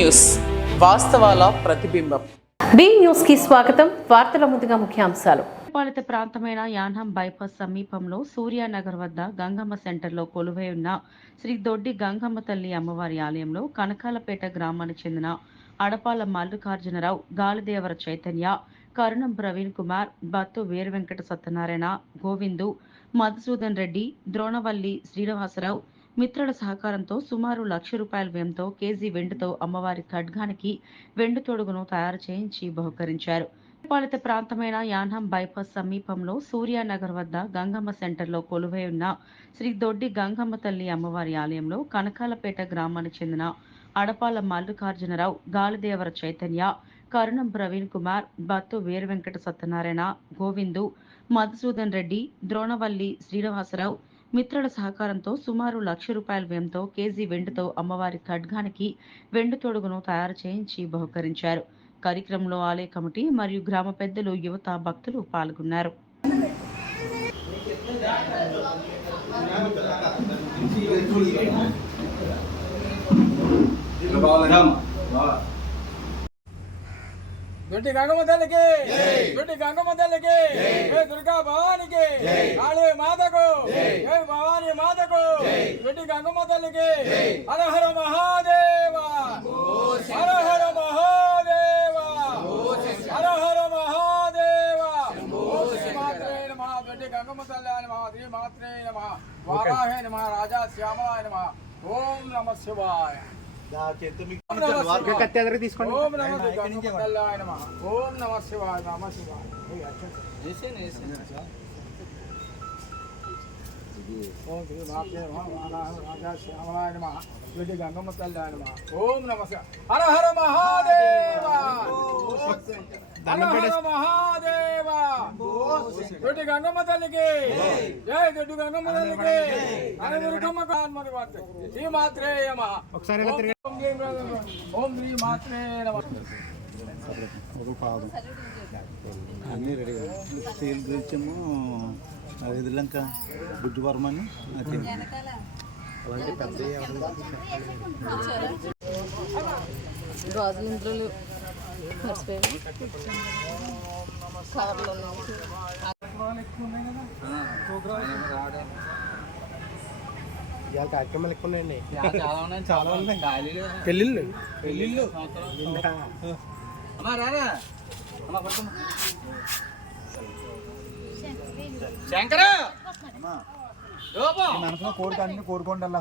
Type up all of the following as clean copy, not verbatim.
News వాస్తవాల ప్రతిబింబం. B news కి స్వాగతం. వార్తల ముందుగా ముఖ్యాంశాలు. పాలిత ప్రాంతమైన యాన్హం బైపాస్ సమీపంలో సూర్యానగర్ వద్ద గంగమ్మ సెంటర్లో కొలువై ఉన్న శ్రీ దొడ్డి గంగమ్మ తల్లి అమ్మవారి ఆలయంలో కనకాలపేట గ్రామానికి చెందిన అడపాల మల్లికార్జునరావు, గాలిదేవర చైతన్య, కరుణం ప్రవీణ్ కుమార్, బత్తు వీర వెంకట సత్యనారాయణ, గోవిందు, మధుసూదన్ రెడ్డి, ద్రోణవల్లి శ్రీనివాసరావు మిత్రుల సహకారంతో సుమారు ₹1,00,000 వ్యయంతో కేజీ వెండితో అమ్మవారి ఖడ్గానికి వెండి తొడుగును తయారు చేయించి బహుకరించారు. పాలిత ప్రాంతమైన యాన్హం బైపాస్ సమీపంలో సూర్యానగర్ వద్ద గంగమ్మ సెంటర్లో కొలువై ఉన్న శ్రీ దొడ్డి గంగమ్మ తల్లి అమ్మవారి ఆలయంలో కనకాలపేట గ్రామానికి చెందిన అడపాల మల్లికార్జునరావు, గాలిదేవర చైతన్య, కరుణం ప్రవీణ్ కుమార్, బత్తు వీర వెంకట సత్యనారాయణ, గోవిందు, మధుసూదన్ రెడ్డి, ద్రోణవల్లి శ్రీనివాసరావు మిత్రుల సహకారంతో సుమారు ₹1,00,000 వ్యయంతో కేజీ వెండితో అమ్మవారి ఖడ్గానికి వెండి తొడుగును తయారు చేయించి బహుకరించారు. కార్యక్రమంలో ఆలయ కమిటీ మరియు గ్రామ పెద్దలు, యువత, భక్తులు పాల్గొన్నారు. దొడ్డి గంగమ్మ తల్లికి, దొడ్డి గంగమ్మ తల్లికి, జై దుర్గా భవానికి, కాళీ మాతకు, జై భవానీ మాతకు, దొడ్డి గంగమ్మ తల్లికి. హర హర మహాదేవ, హర హర మహాదేవ, హర హర మహాదేవ. ఓం శ్రీ మాత్రే నమః. దొడ్డి గంగమ్మ తల్లి నమః. శ్రీ మాత్రే నమః. వారాహే నమః. రాజా శ్యామలాయ నమః. ఓం నమః శివాయ. తీసుకోండి. ఓం నమః శివాయ నమః. ఓం నమః శివాయ. నమః శివాయ. ఓం శ్రీ మాత్రే నమః. రాజా శ్యామలాయ నమః. దొడ్డి గంగమ్మ తల్లి నమః. ఓం నమః శివాయ. హర హర మహాదేవ, హర హర మహాదేవ. దొడ్డి గంగమ్మ తల్లికి, జై దొడ్డి గంగమ్మ తల్లికి. హర దుర్గమ్మ కాన్మని వార్త. శ్రీ మాత్రే నమః. ఓం శ్రీ మాత్రే నమః. అన్నీ రెడీగా స్టీల్ గురించేమో ఎదుర్లంక గుడ్డు వర్మని అలాంటి పెద్ద గాజులు ఇంట్లో మర్చిపోయాను. కార్లో ఇవాళ కార్యక్రమాలు ఎక్కువ ఉన్నాయండి. చాలా ఉన్నాయి. పెళ్ళిళ్ళు శంకర మనసులో కోరిక అన్ని కోరుకోండి. అలా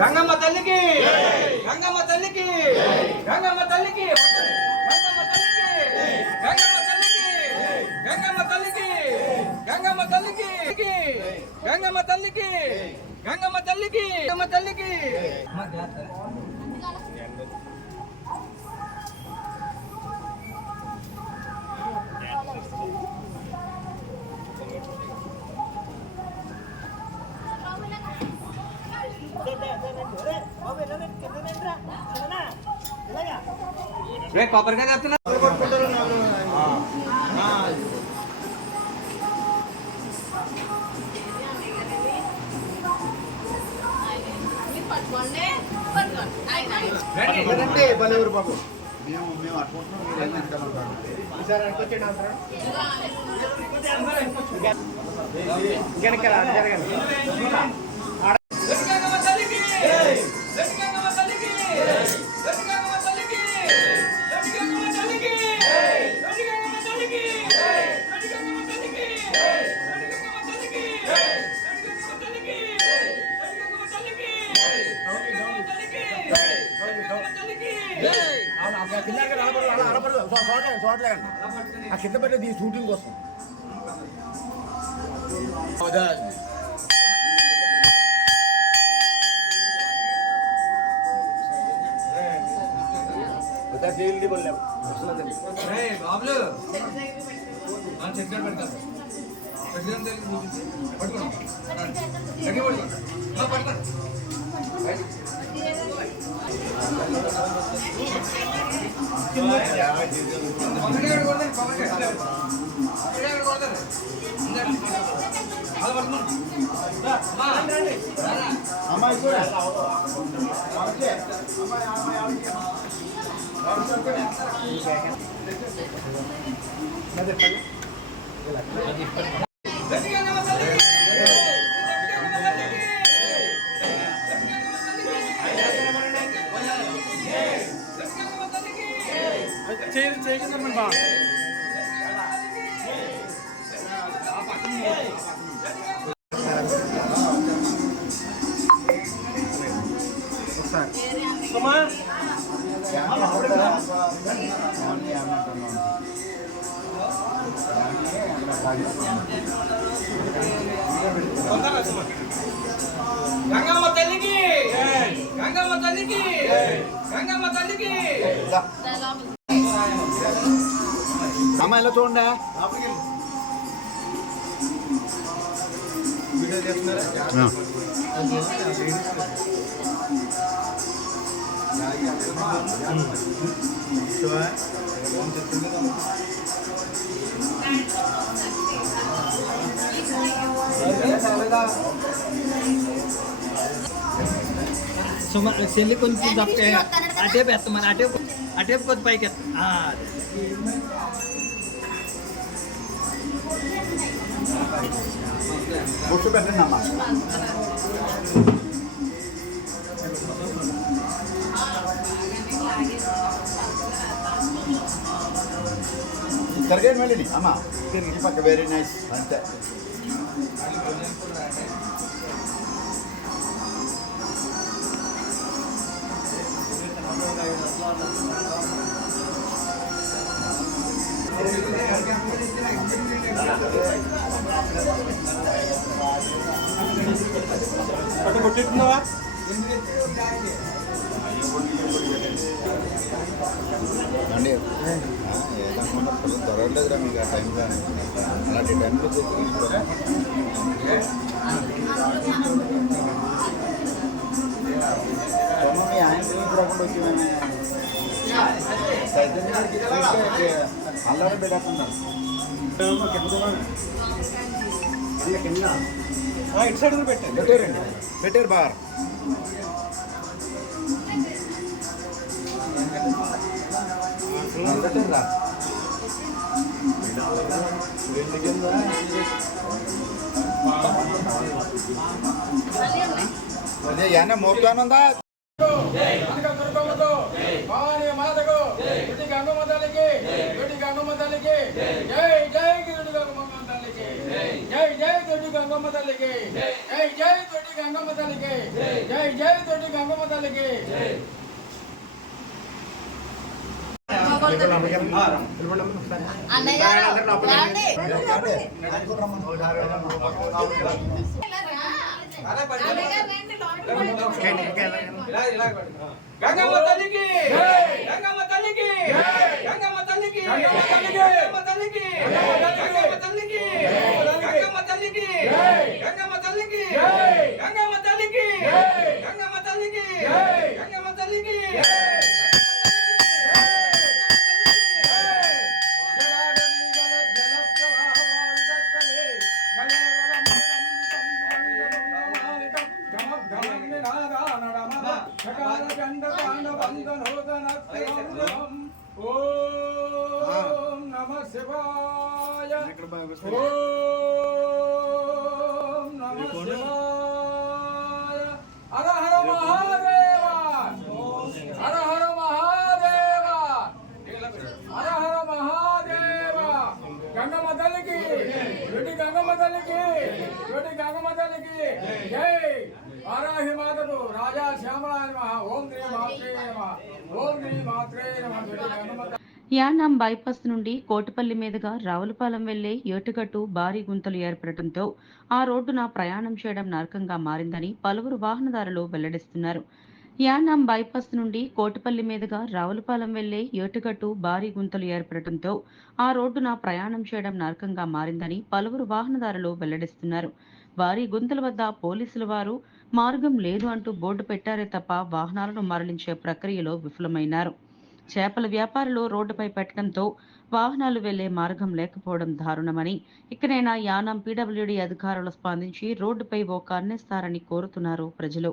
గంగమ్మ తల్లికి, గంగమ్మ తల్లికి, గంగమ్మ తల్లికి, గంగమ్మ తల్లికి, గంగమ్మ తల్లికి, గంగమ్మ తల్లికి, గంగమ్మ తల్లికి, గంగమ్మ తల్లికి, గంగమ్మ తల్లికి, గంగమ్మ తల్లికి. కొబ్బరికాయ చెప్తున్నా. బలేవరు బాబు, మేము అట్టుకుంటున్నాం. చూడలేండి ఆ కింద పెట్టేది ఈ షూటింగ్ కోసం. బాబులు చెట్టు పెడతారు అమ్మాయి కూడా గంగమ్మ తల్లికి గంగమ్మ తల్లికి గంగమ్మ తల్లికి అమ్మ ఇలా చూడండి. వీడియో చేస్తున్నారా? చెల్లి కొంచెం తప్పే అటేపు ఎత్తమని అటేపు కొద్ది పైకి ఎత్త బొట్టు పెట్టండి అమ్మ. తిరగండి వెళ్ళి అమ్మ తిరిగి పక్క. Very nice. అంతే. కొట్టిస్తున్నావా? అండి దొరకలేదురా మీకు ఆ టైంలో. అలాంటి టైంలో మీ ఆయన రాకుండా వచ్చి మేము అల్లాడే పెట్టేస్తున్నారు. ఇటు సైడ్ పెట్టండి. పెట్టారండి. పెట్టారు బాగా. పెట్టారా? అదే ఏమన్నా మోపుతానుందా? దుర్గమ్మతో భవానీ మాతకు దుడి గంగమ్మ తల్లికి దుడి గంగమ్మ తల్లికి జై జై దుడి గంగమ్మ తల్లికి జై జై దుడి గంగమ్మ తల్లికి జై జై దుడి గంగమ్మ తల్లికి జై జై దుడి గంగమ్మ తల్లికి. అన్నయ్య గంగమ్మ తల్లికి గంగమ్మ తల్లికి గంగమ్మ తల్లికి గంగమ్మ తల్లికి గంగమ్మ తల్లికి గంగమ్మ తల్లికి గంగమ్మ తల్లికి గంగమ్మ తల్లికి గంగమ్మ తల్లికి గంగమ్మ తల్లికి ఓం నమః శివాయ ఓం నమః శివాయ హర హర మహాదేవ హర హర మహాదేవ హర హర మహాదేవ. గంగమ్మ తల్లికి దుడి గంగమ్మ తల్లికి దుడి గంగమ్మ తల్లికి జై. వారాహి మాతకు రాజా శ్యామలాయ నమః. ఓం శ్రీ మాత్రే నమః. ఓం శ్రీ మాత్రే నమః. దుడి గంగమ్మ యానాం బైపాస్ నుండి కోటిపల్లి మీదుగా రావులపాలెం వెళ్లే ఏటుగట్టు భారీ గుంతలు ఏర్పడటంతో ఆ రోడ్డున ప్రయాణం చేయడం నరకంగా మారిందని పలువురు వాహనదారులు వెల్లడిస్తున్నారు. యానాం బైపాస్ నుండి కోటిపల్లి మీదుగా రావులపాలెం వెళ్లే ఏటుగట్టు భారీ గుంతలు ఏర్పడటంతో ఆ రోడ్డున ప్రయాణం చేయడం నరకంగా మారిందని పలువురు వాహనదారులు వెల్లడిస్తున్నారు. భారీ గుంతల వద్ద పోలీసుల వారు మార్గం లేదు అంటూ బోర్డు పెట్టారే తప్ప వాహనాలను మరలించే ప్రక్రియలో విఫలమైనారు. చేపల వ్యాపారులు రోడ్డుపై పెట్టడంతో వాహనాలు వెళ్లే మార్గం లేకపోవడం దారుణమని, ఇకనైనా యానాం పీడబ్ల్యూడీ అధికారులు స్పందించి రోడ్డుపై ఓ కన్నేస్తారని కోరుతున్నారు ప్రజలు.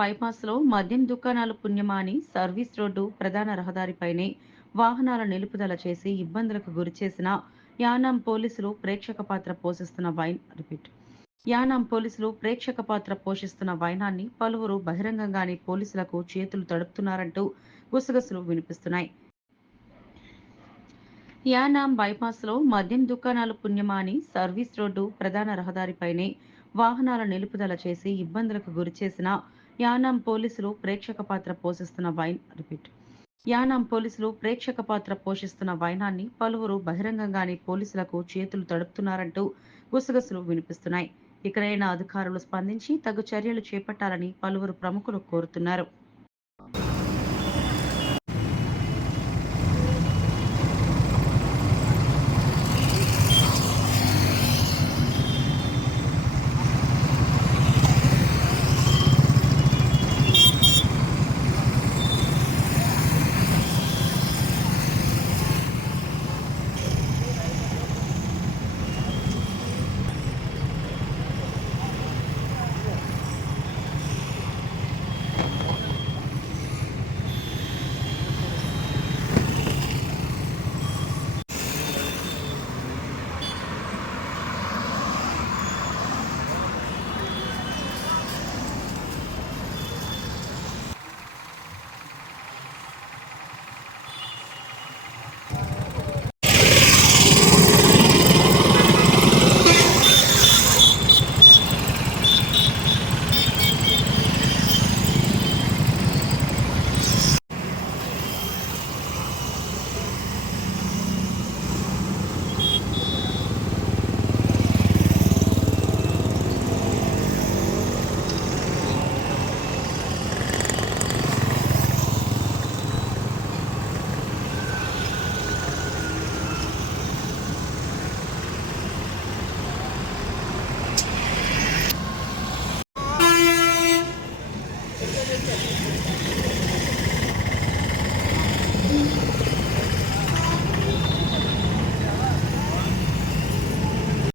బైపాస్ లో మద్యం దుకాణాలు పుణ్యమాని సర్వీస్ రోడ్డు ప్రధాన రహదారిపైనే వాహనాల నిలుపుదల చేసి ఇబ్బందులకు గురిచేసిన యానాం పోలీసులు ప్రేక్షక పాత్ర పోషిస్తున్న వైనాన్ని పలువురు బహిరంగంగానే పోలీసులకు చేతులు తడుపుతున్నారంటూ గుసగుసలు వినిపిస్తున్నాయి. యానాం బైపాస్ లో మద్యం దుకాణాలు పుణ్యమాని సర్వీస్ రోడ్డు ప్రధాన రహదారిపైనే వాహనాల నిలుపుదల చేసి ఇబ్బందులకు గురిచేసిన యానాం పోలీసులు ప్రేక్షక పాత్ర పోషిస్తున్న వైనాన్ని పలువురు బహిరంగంగానే పోలీసులకు చేతులు తడుపుతున్నారంటూ గుసగుసలు వినిపిస్తున్నాయి. ఇకనైనా అధికారులు స్పందించి తగు చర్యలు చేపట్టాలని పలువురు ప్రముఖులు కోరుతున్నారు.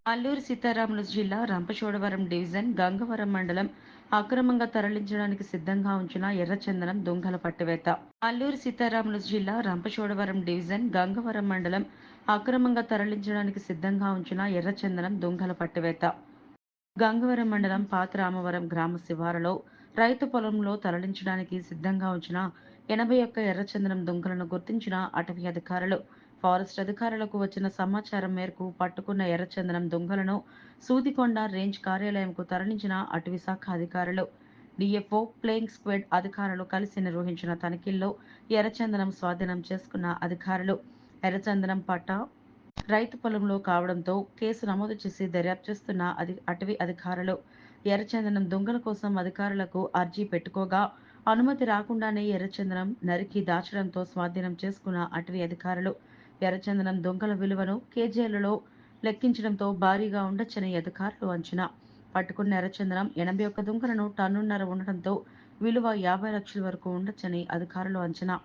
అల్లూరి సీతారాములు జిల్లా రంపచోడవరం డివిజన్ గంగవరం మండలం అక్రమంగా తరలించడానికి సిద్ధంగా ఉంచిన ఎర్రచందనం దొంగల పట్టివేత. అల్లూరి సీతారాములు జిల్లా రంపచోడవరం డివిజన్ గంగవరం మండలం అక్రమంగా తరలించడానికి సిద్ధంగా ఉంచిన ఎర్రచందనం దొంగల పట్టివేత. గంగవరం మండలం పాతరామవరం గ్రామ శివారులో రైతు పొలంలో తరలించడానికి సిద్ధంగా ఉంచిన 81 ఎర్రచందనం దొంగలను గుర్తించిన అటవీ అధికారులు. ఫారెస్ట్ అధికారులకు వచ్చిన సమాచారం మేరకు పట్టుకున్న ఎర్రచందనం దొంగలను సూదికొండ రేంజ్ కార్యాలయంకు తరలించిన అటవీ శాఖ అధికారులు. డిఎఫ్ఓ ప్లేయింగ్ స్క్వాడ్ అధికారులు కలిసి నిర్వహించిన తనిఖీల్లో ఎర్రచందనం స్వాధీనం చేసుకున్న అధికారులు. ఎర్రచందనం పట్టా రైతు పొలంలో కావడంతో కేసు నమోదు చేసి దర్యాప్తు చేస్తున్న అటవీ అధికారులు. ఎర్రచందనం దొంగల కోసం అధికారులకు అర్జీ పెట్టుకోగా అనుమతి రాకుండానే ఎర్రచందనం నరికి దాచడంతో స్వాధీనం చేసుకున్న అటవీ అధికారులు. ఎర్రచందనం దొంగల విలువను కేజీలలో లెక్కించడంతో భారీగా ఉండొచ్చని అధికారులు అంచనా. పట్టుకున్న ఎర్రచందనం 81 దొంగలను టన్నున్నర ఉండటంతో విలువ 50 లక్షల వరకు ఉండొచ్చని అధికారులు అంచనా.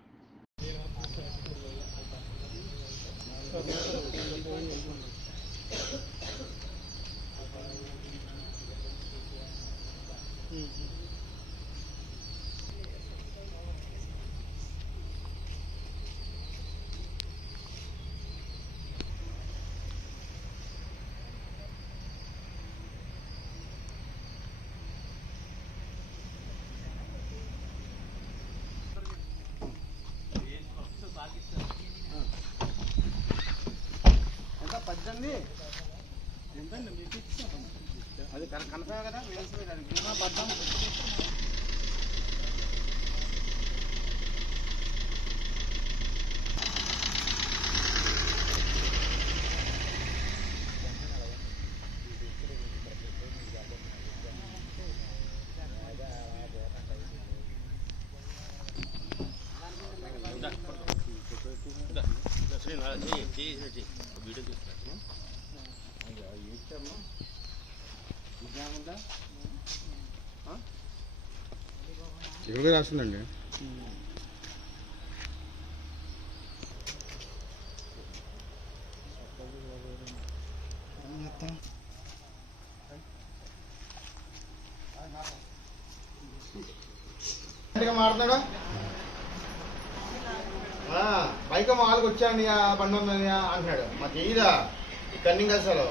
అది కనపడా కదా ఇక్కడ రాస్తుందండి. మారుతున్నాడు బైక్ మాలకు వచ్చాండి బండి ఉందని అంటున్నాడు. మాకు ఏదా కన్నింగ్ అసలు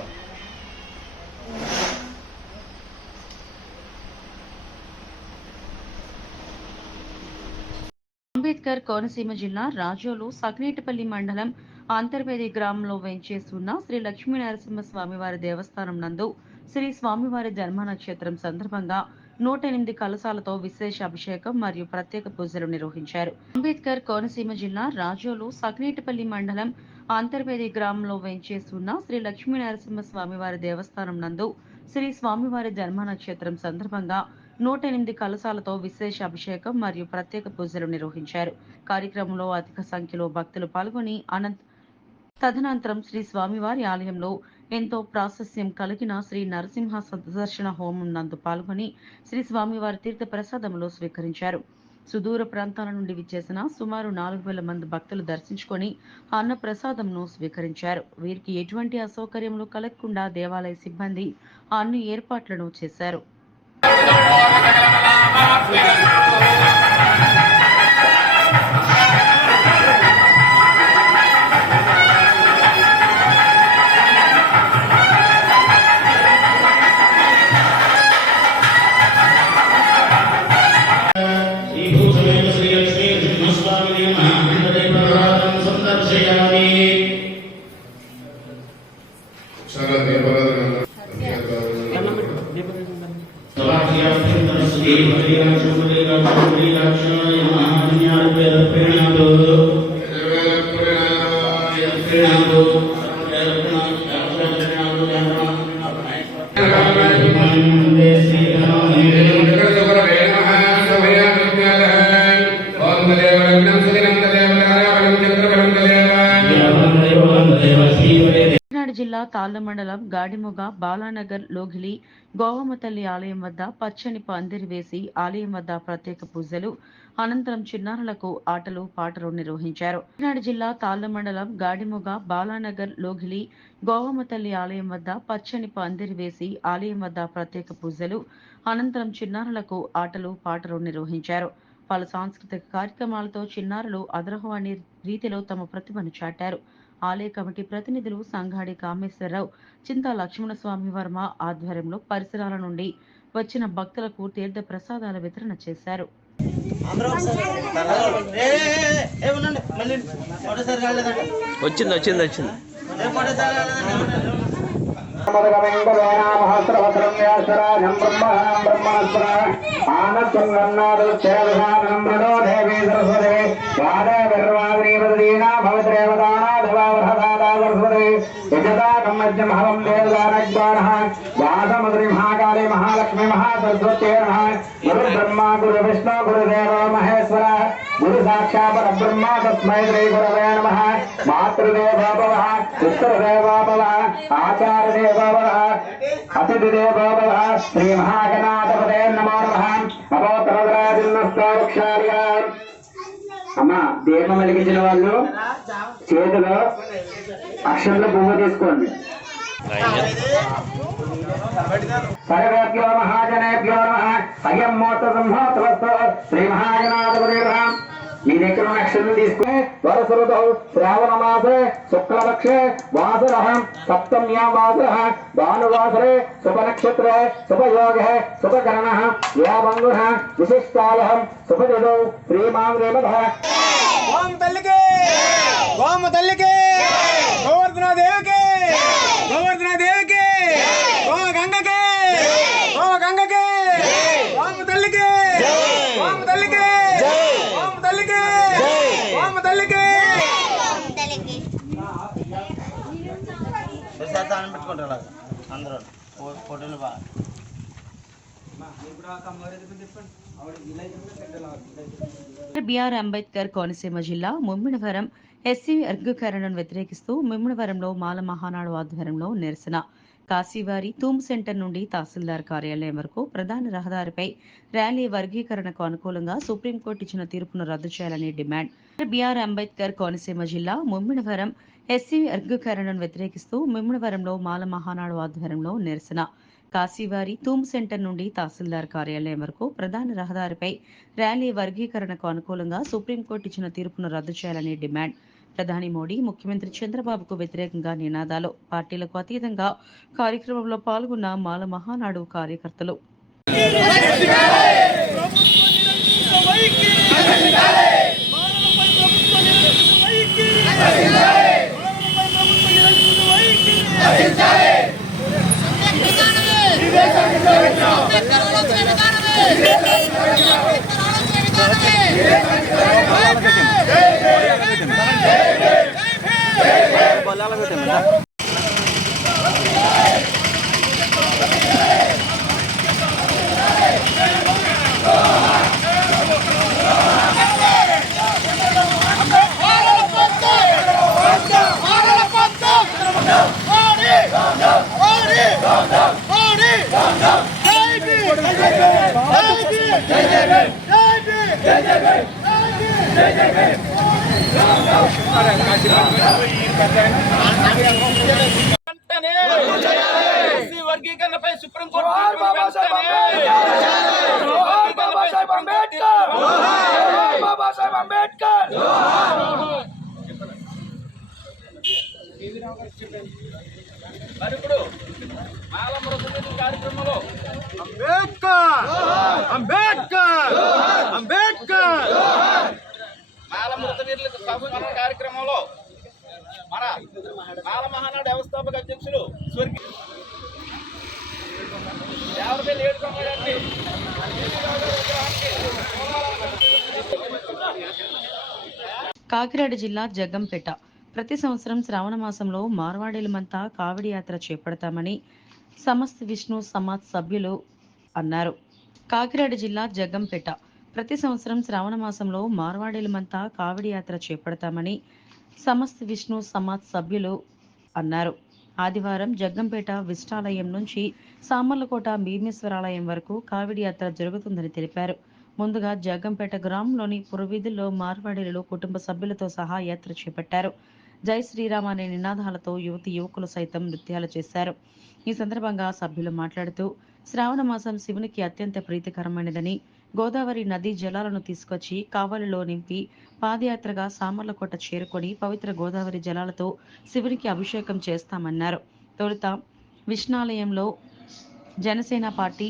అంబేద్కర్ కోనసీమ జిల్లా రాజోలు సకినేటిపల్లి మండలం అంతర్వేది గ్రామంలో వేంచేస్తున్న శ్రీ లక్ష్మీ నరసింహ స్వామివారి దేవస్థానం నందు శ్రీ స్వామివారి జన్మ నక్షత్రం సందర్భంగా 108 కలశాలతో విశేష అభిషేకం మరియు ప్రత్యేక పూజలు నిర్వహించారు. అంబేద్కర్ కోనసీమ జిల్లా రాజోలు సకినేటిపల్లి మండలం అంతర్వేది గ్రామంలో వేంచేస్తున్న శ్రీ లక్ష్మీ నరసింహ స్వామివారి దేవస్థానం నందు శ్రీ స్వామివారి జన్మ నక్షత్రం సందర్భంగా 108 కలశాలతో విశేష అభిషేకం మరియు ప్రత్యేక పూజలు నిర్వహించారు. కార్యక్రమంలో అధిక సంఖ్యలో భక్తులు పాల్గొని తదనంతరం శ్రీ స్వామివారి ఆలయంలో ఎంతో ప్రాశస్త్యం కలిగిన శ్రీ నరసింహ సుదర్శన హోమం నందు పాల్గొని శ్రీ స్వామివారి తీర్థ ప్రసాదములు స్వీకరించారు. సుదూర ప్రాంతాల నుండి విచ్చేసిన సుమారు 4000 మంది భక్తులు దర్శించుకొని అన్న ప్రసాదంను స్వీకరించారు. వీరికి ఎటువంటి అసౌకర్యములు కలగకుండా దేవాలయ సిబ్బంది అన్ని ఏర్పాట్లను చేశారు. జిల్లా తాళ్ల మండలం గాడిమొగ బాలానగర్ లోగిలి గోవమ్మ తల్లి ఆలయం వద్ద పచ్చని పందిరి వేసి ఆలయం వద్ద ప్రత్యేక పూజలు అనంతరం చిన్నారులకు ఆటలు పాటలు నిర్వహించారు. కాకినాడ జిల్లా తాళ్ల మండలం గాడిమొగ బాలానగర్ లోగిలి గోవమ్మ తల్లి ఆలయం వద్ద పచ్చని పందిరి వేసి ఆలయం వద్ద ప్రత్యేక పూజలు అనంతరం చిన్నారులకు ఆటలు పాటలు నిర్వహించారు. పలు సాంస్కృతిక కార్యక్రమాలతో చిన్నారులు అదరహోని రీతిలో తమ ప్రతిభను చాటారు. ఆలయ కమిటీ ప్రతినిధులు సంగాడి కామేశ్వరరావు, చింతా లక్ష్మణస్వామి వర్మ ఆధ్వర్యంలో పరిసరాల నుండి వచ్చిన భక్తులకు తీర్థ ప్రసాదాల వితరణ చేశారు. వచ్చింది महाकाली महालक्ष्मी महासरस्वती गुरु ब्रह्मा गुरु विष्णु गुरुदेव महेश्वर गुरु साक्षात् परब्रह्म तस्मै श्री गुरवे नमः। मातृदेवो भवः, पितृदेवो भवः, आचार्यदेवो भवः, अतिथिदेवो भवः। श्री महागणाधिपते नमो नमः। అపోతరద్రాజిన్నస్తోక్షార్య అమ్మ దీపం వెలిగించిన వాళ్ళు చేతిలో అక్షంలో పువ్వు తీసుకోండి. సర్వేభ్యో మహాజనేభ్యో నమః. అయం మోత సంహోత్సవస్తో శ్రీ మహాగణాధిపతి మీ దగ్గర ఉన్న అక్షరం తీసుకుని వరసృతౌ శ్రావణ మాసే శుక్లపక్షే వాసరః సప్తమ్యాం వాసరః భానువాసరే శుభనక్షత్రే శుభయోగే శుభకరణః వ్యాబంగుః విశిష్టాయః శుభదిదౌ శ్రీమాం రేమధః. గోమ తల్లికి గోమ తల్లికి గోవర్ధన దేవికి గోవర్ధన దేవికి గోమ గంగకి గోమ గంగకి గోమ తల్లికి గోమ తల్లికి గోమ తల్లికి గోమ తల్లికి ప్రసాదాన్ని పెట్టుకుంటారు అందరూ ఫోటోలు బాగా బిఆర్ అంబేద్కర్ కోనసీమ జిల్లా ముమ్మిడివరం ఎస్సీ వర్గీకరణను వ్యతిరేకిస్తూ ముమ్మిడివరంలో మాల మహానాడు ఆధ్వర్యంలో నిరసన. కాశీవారి తూమ్ సెంటర్ నుండి తహసీల్దార్ కార్యాలయం వరకు ప్రధాన రహదారిపై ర్యాలీ. వర్గీకరణకు అనుకూలంగా సుప్రీంకోర్టు ఇచ్చిన తీర్పును రద్దు చేయాలని డిమాండ్. బిఆర్ అంబేద్కర్ కోనసీమ జిల్లా ముమ్మిడివరం ఎస్సీ వర్గీకరణను వ్యతిరేకిస్తూ ముమ్మిడివరంలో మాల మహానాడు ఆధ్వర్యంలో నిరసన. కాశీవారి తూమ్ సెంటర్ నుండి తహసీల్దార్ కార్యాలయం వరకు ప్రధాన రహదారిపై ర్యాలీ. వర్గీకరణకు అనుకూలంగా సుప్రీంకోర్టు ఇచ్చిన తీర్పును రద్దు చేయాలని డిమాండ్. ప్రధాని మోడీ, ముఖ్యమంత్రి చంద్రబాబుకు వ్యతిరేకంగా నినాదాలు. పార్టీలకు అతీతంగా కార్యక్రమంలో పాల్గొన్న మాల మహానాడు కార్యకర్తలు. వర్గీకరణపై సుప్రీంకోర్టు బాబాసాహెబ్ అంబేద్కర్ మరి ఇప్పుడు మాలమృత కార్యక్రమంలో అంబేద్కర్ అంబేద్కర్ అంబేద్కర్ మాలమృత వీరులకు సంస్మరణ కార్యక్రమంలో మన మాల మహానాడు వ్యవస్థాపక అధ్యక్షులు స్వర్గీయ దేవరపల్లి ఏడుకొండగారికి కాకినాడ జిల్లా జగ్గంపేట. ప్రతి సంవత్సరం శ్రావణ మాసంలో మార్వాడీలమంతా కావడి యాత్ర చేపడతామని సమస్త విష్ణు సమాజ్ సభ్యులు అన్నారు. కాకినాడ జిల్లా జగ్గంపేట. ప్రతి సంవత్సరం శ్రావణ మాసంలో మార్వాడీలమంతా కావడి యాత్ర చేపడతామని సమస్త విష్ణు సమాజ్ సభ్యులు అన్నారు. ఆదివారం జగ్గంపేట విష్టాలయం నుంచి సామర్లకోట భీమేశ్వరాలయం వరకు కావడి యాత్ర జరుగుతుందని తెలిపారు. ముందుగా జగ్గంపేట గ్రామంలోని పురవీధుల్లో మార్వాడీలు కుటుంబ సభ్యులతో సహా యాత్ర చేపట్టారు. జై శ్రీరామ్ అనే నినాదాలతో యువతి యువకులు సైతం నృత్యాలు చేశారు. ఈ సందర్భంగా సభ్యులు మాట్లాడుతూ శ్రావణ మాసం శివునికి అత్యంత ప్రీతికరమైనదని, గోదావరి నదీ జలాలను తీసుకొచ్చి కావలిలో నింపి పాదయాత్రగా సామర్లకోట చేరుకొని పవిత్ర గోదావరి జలాలతో శివునికి అభిషేకం చేస్తామన్నారు. తొలుత విష్ణాలయంలో జనసేన పార్టీ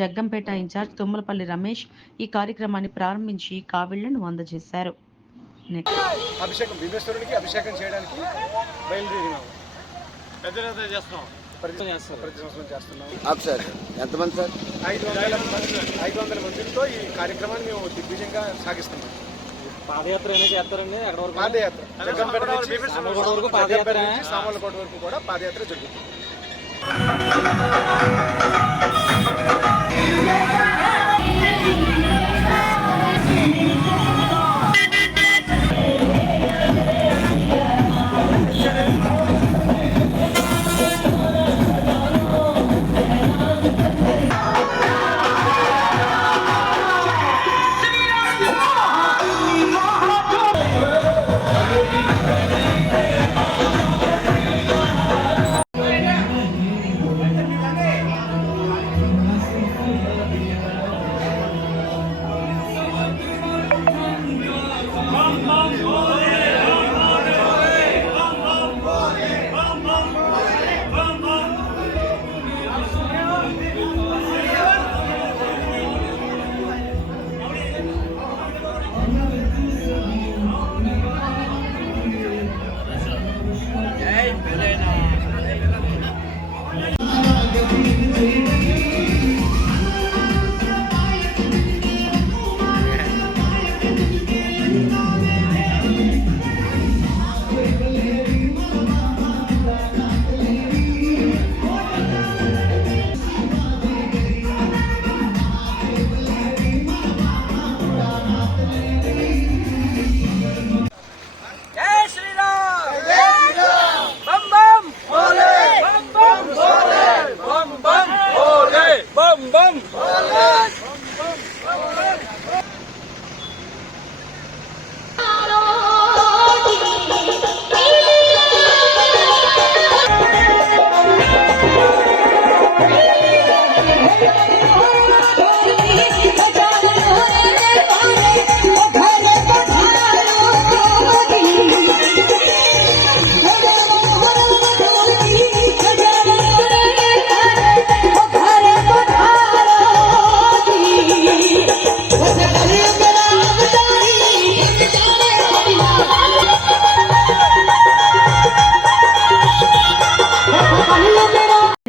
జగ్గంపేట ఇన్ఛార్జ్ తుమ్మలపల్లి రమేష్ ఈ కార్యక్రమాన్ని ప్రారంభించి కావిళ్లను అందజేశారు. అభిషేకం భీమేశ్వరుడికి అభిషేకం చేయడానికి బయలుదేరినాము. ప్రతి సంవత్సరం చేస్తున్నాము. ఎంతమంది సార్? 500 మందితో ఈ కార్యక్రమాన్ని మేము దిగ్విజయంగా సాగిస్తున్నాం. పాదయాత్ర చేస్తారండి. పాదయాత్ర జగ్గంపేట నుంచి సామర్లకోట వరకు కూడా పాదయాత్ర జరుగుతుంది.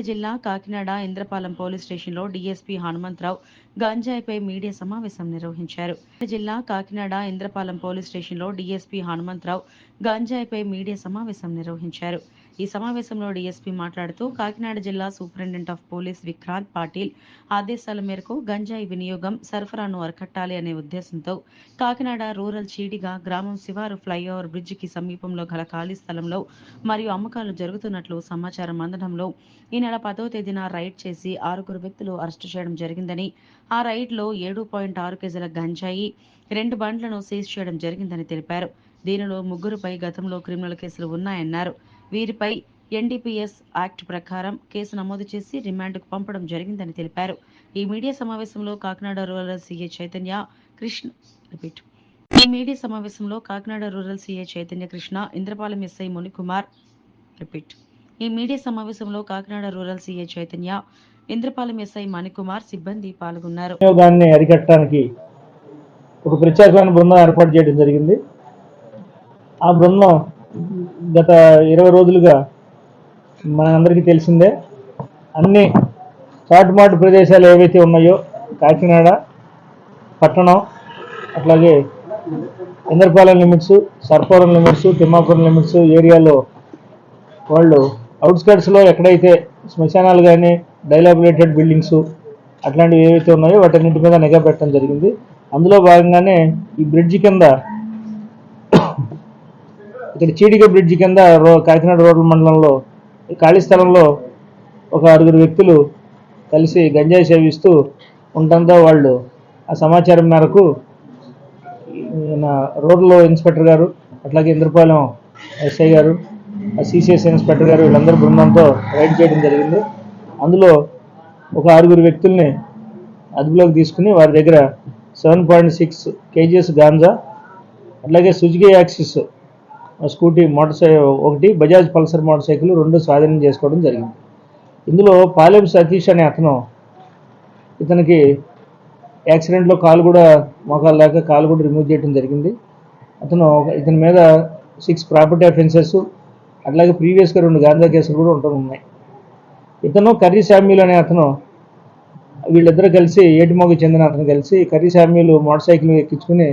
జిల్లా కాకినాడ ఇంద్రపాలెం పోలీస్ స్టేషన్లో డీఎస్పీ హనుమంతరావు గంజాయిపై మీడియా సమావేశం నిర్వహించారు. జిల్లా కాకినాడ ఇంద్రపాలెం పోలీస్ స్టేషన్లో డీఎస్పీ హనుమంతరావు గంజాయిపై మీడియా సమావేశం నిర్వహించారు. ఈ సమావేశంలో డీఎస్పీ మాట్లాడుతూ కాకినాడ జిల్లా superintendent of police Vikrant Patil ఆదేశాల మేరకు గంజాయి వినియోగం సరఫరాను అరికట్టాలి అనే ఉద్దేశంతో కాకినాడ రూరల్ చీడిగా గ్రామం శివారు ఫ్లైఓవర్ బ్రిడ్జికి సమీపంలో గల ఖాళీ స్థలంలో మరియు అమ్మకాలు జరుగుతున్నట్లు సమాచారం అందడంలో ఈ నెల 10వ తేదీన రైడ్ చేసి 6 వ్యక్తులు అరెస్టు చేయడం జరిగిందని, ఆ రైడ్లో 7.6 కేజీల గంజాయి 2 బండ్లను సీజ్ చేయడం జరిగిందని తెలిపారు. దీనిలో 3పై గతంలో క్రిమినల్ కేసులు ఉన్నాయన్నారు. వీరిపై ఎన్డీపీఎస్ యాక్ట్ ప్రకారం కేసు నమోదు చేసి రిమాండ్కు పంపడం జరిగిందని తెలిపారు. ఈ మీడియా సమావేశంలో Kakinada rural CA Chaitanya Krishna Indrapalem SI Munikumar ఈ మీడియా సమావేశంలో Kakinada rural CA Chaitanya, Indrapalem SI Manikumar సిబ్బంది పాల్గొన్నారు. దాన్ని అరికట్టడానికి ఒక ప్రత్యేకమైన బృందం ఏర్పాటు చేయడం జరిగింది. ఆ బృందం గత 20 రోజులుగా మనందరికీ తెలిసిందే అన్ని చాటుమాటు ప్రదేశాలు ఏవైతే ఉన్నాయో కాకినాడ పట్టణం, అట్లాగే Indrapalem limits, Sarpavaram limits, Thimmapuram limits ఏరియాలో వాళ్ళు అవుట్స్కట్స్లో ఎక్కడైతే శ్మశానాలు కానీ డైలాబులేటెడ్ బిల్డింగ్స్ అట్లాంటివి ఏవైతే ఉన్నాయో వాటన్నింటి మీద నిఘా పెట్టడం జరిగింది. అందులో భాగంగానే ఈ బ్రిడ్జి కింద ఇక్కడ చీడిగ బ్రిడ్జి కింద కాకినాడ రూరల్ మండలంలో ఖాళీ స్థలంలో ఒక 6 వ్యక్తులు కలిసి గంజాయి సేవిస్తూ ఉండడంతో వాళ్ళు ఆ సమాచారం మేరకు రోడ్లో ఇన్స్పెక్టర్ గారు, అట్లాగే ఇంద్రపాలెం ఎస్ఐ గారు, సిసిఎస్ ఇన్స్పెక్టర్ గారు వీళ్ళందరూ బృందంతో రైడ్ చేయడం జరిగింది. అందులో ఒక 6 వ్యక్తుల్ని అదుపులోకి తీసుకుని వారి దగ్గర 7.6 kgs గాంజా, అట్లాగే సుజుకి యాక్సిస్ స్కూటీ ఒకటి, బజాజ్ పల్సర్ మోటార్ సైకిల్ 2 స్వాధీనం చేసుకోవడం జరిగింది. ఇందులో పాలెం సతీష్ అనే అతను, ఇతనికి యాక్సిడెంట్లో కాలు కూడా మోకాలు లేక కాలు కూడా రిమూవ్ చేయడం జరిగింది. ఇతని మీద 6 ప్రాపర్టీ అఫెన్సెస్, అట్లాగే ప్రీవియస్గా 2 గాంజా కేసులు కూడా ఉన్నాయి. ఇతను కర్రీ శామ్యూల్ అనే అతను, వీళ్ళిద్దరూ కలిసి ఏటిమోగకి చెందిన అతను కలిసి కర్రీ శామ్యూల్ మోటార్ సైకిల్ ఎక్కించుకుని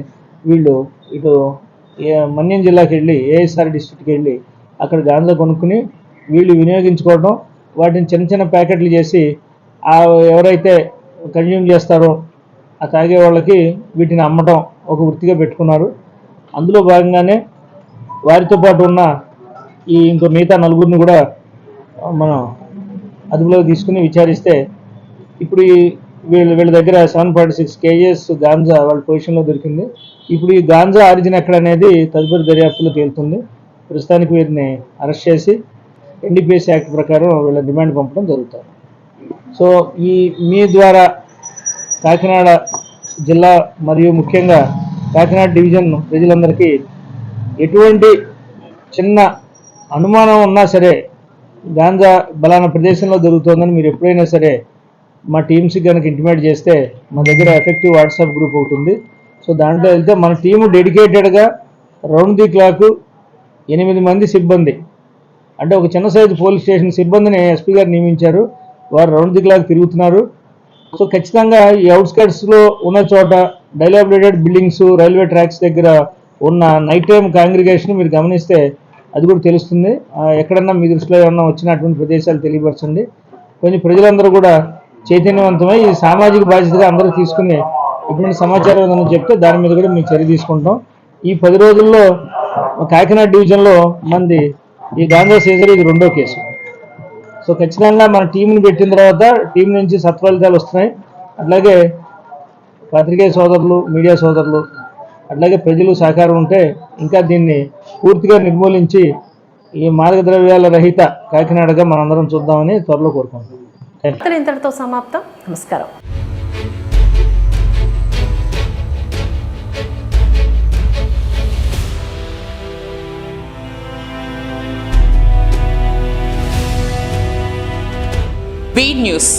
వీళ్ళు ఇటు మన్యం జిల్లాకి వెళ్ళి ఏఎస్ఆర్ డిస్ట్రిక్ట్కి వెళ్ళి అక్కడ గాంజా కొనుక్కుని వీళ్ళు వినియోగించుకోవడం, వాటిని చిన్న చిన్న ప్యాకెట్లు చేసి ఎవరైతే కన్జ్యూమ్ చేస్తారో ఆ తాగే వాళ్ళకి వీటిని అమ్మటం ఒక వృత్తిగా పెట్టుకున్నారు. అందులో భాగంగానే వారితో పాటు ఉన్న ఇంకో మిగతా 4 కూడా మనం అదుపులోకి తీసుకుని విచారిస్తే ఇప్పుడు వీళ్ళ దగ్గర 7.6 kgs గాంజా వాళ్ళ పొజిషన్లో దొరికింది. ఇప్పుడు ఈ గాంజా ఆరిజిన్ ఎక్కడ అనేది తదుపరి దర్యాప్తులో తేలుతుంది. ప్రస్తుతానికి వీరిని అరెస్ట్ చేసి ఎన్డీపీఎస్ యాక్ట్ ప్రకారం వీళ్ళ డిమాండ్ పంపడం జరుగుతుంది. సో మీ ద్వారా కాకినాడ జిల్లా మరియు ముఖ్యంగా కాకినాడ డివిజన్ ప్రజలందరికీ ఎటువంటి చిన్న అనుమానం ఉన్నా సరే, గాంజా బలానా ప్రదేశంలో దొరుకుతుందని మీరు ఎప్పుడైనా సరే మా టీమ్స్కి కనుక ఇంటిమేట్ చేస్తే మా దగ్గర ఎఫెక్టివ్ వాట్సాప్ గ్రూప్ ఒకటి ఉంది. సో దాంట్లో వెళ్తే మన టీము డెడికేటెడ్గా రౌండ్ ది క్లాక్ 8 మంది సిబ్బంది, అంటే ఒక చిన్న సైజు పోలీస్ స్టేషన్ సిబ్బందిని ఎస్పీ గారు నియమించారు. వారు రౌండ్ ది క్లాక్ తిరుగుతున్నారు. సో ఖచ్చితంగా ఈ అవుట్స్కట్స్లో ఉన్న చోట డైలాబిలేటెడ్ బిల్డింగ్స్, రైల్వే ట్రాక్స్ దగ్గర ఉన్న నైట్ టైం కాంగ్రిగేషన్ మీరు గమనిస్తే అది కూడా తెలుస్తుంది. ఎక్కడన్నా మీ దృష్టిలో ఏమన్నా వచ్చినటువంటి ప్రదేశాలు తెలియపరచండి. కొంచెం ప్రజలందరూ కూడా చైతన్యవంతమై ఈ సామాజిక బాధ్యతగా అందరూ తీసుకుని ఇటువంటి సమాచారం ఏదైనా చెప్తే దాని మీద కూడా మేము చర్య తీసుకుంటాం. ఈ 10 రోజుల్లో కాకినాడ డివిజన్లో మంది ఈ గాంజా సీజర్ ఇది 2వ కేసు. సో ఖచ్చితంగా మన టీంని పెట్టిన తర్వాత టీం నుంచి సత్ఫలితాలు వస్తున్నాయి. అట్లాగే పత్రికేయ సోదరులు, మీడియా సోదరులు, అట్లాగే ప్రజలు సహకారం ఉంటే ఇంకా దీన్ని పూర్తిగా నిర్మూలించి ఈ మాదక ద్రవ్యాల రహిత కాకినాడగా మనందరం చూద్దామని త్వరలో కోరుకుంటున్నాం. ఇంతటితో సమాప్తం. నమస్కారం. బీ న్యూస్,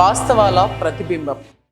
వాస్తవాల ప్రతిబింబం.